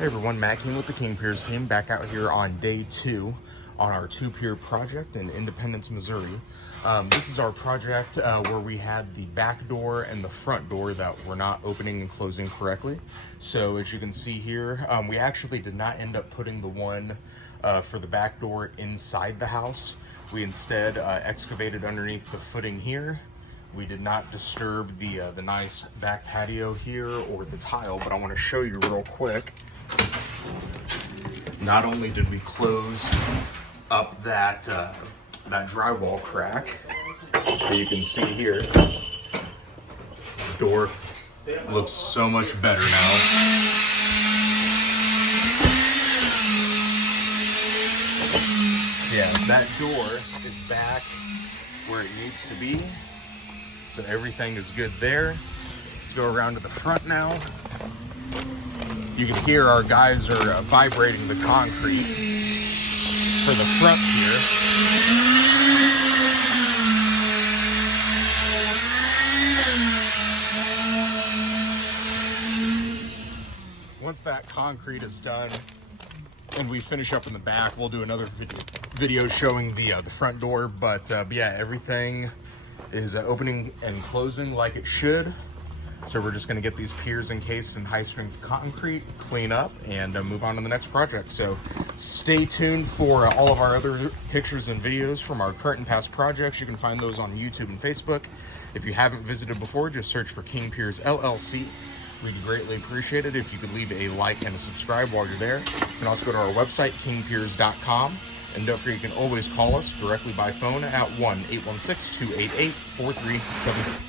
Hey everyone, Matt King with the King Piers team, back out here on day 2 on our 2-pier project in Independence, Missouri. This is our project where we had the back door and the front door that were not opening and closing correctly. So as you can see here, we actually did not end up putting the one for the back door inside the house. We instead excavated underneath the footing here. We did not disturb the nice back patio here or the tile, but I want to show you real quick. Not only did we close up that drywall crack that you can see here, the door looks so much better now. So yeah, that door is back where it needs to be. So everything is good there. Let's go around to the front now. You can hear our guys are vibrating the concrete for the front here. Once that concrete is done and we finish up in the back, we'll do another video showing the front door. But yeah, everything is opening and closing like it should. So we're just going to get these piers encased in high-strength concrete, clean up, and move on to the next project. So stay tuned for all of our other pictures and videos from our current and past projects. You can find those on YouTube and Facebook. If you haven't visited before, just search for King Piers LLC. We'd greatly appreciate it if you could leave a like and a subscribe while you're there. You can also go to our website, kingpiers.com. And don't forget, you can always call us directly by phone at 1-816-288-4373.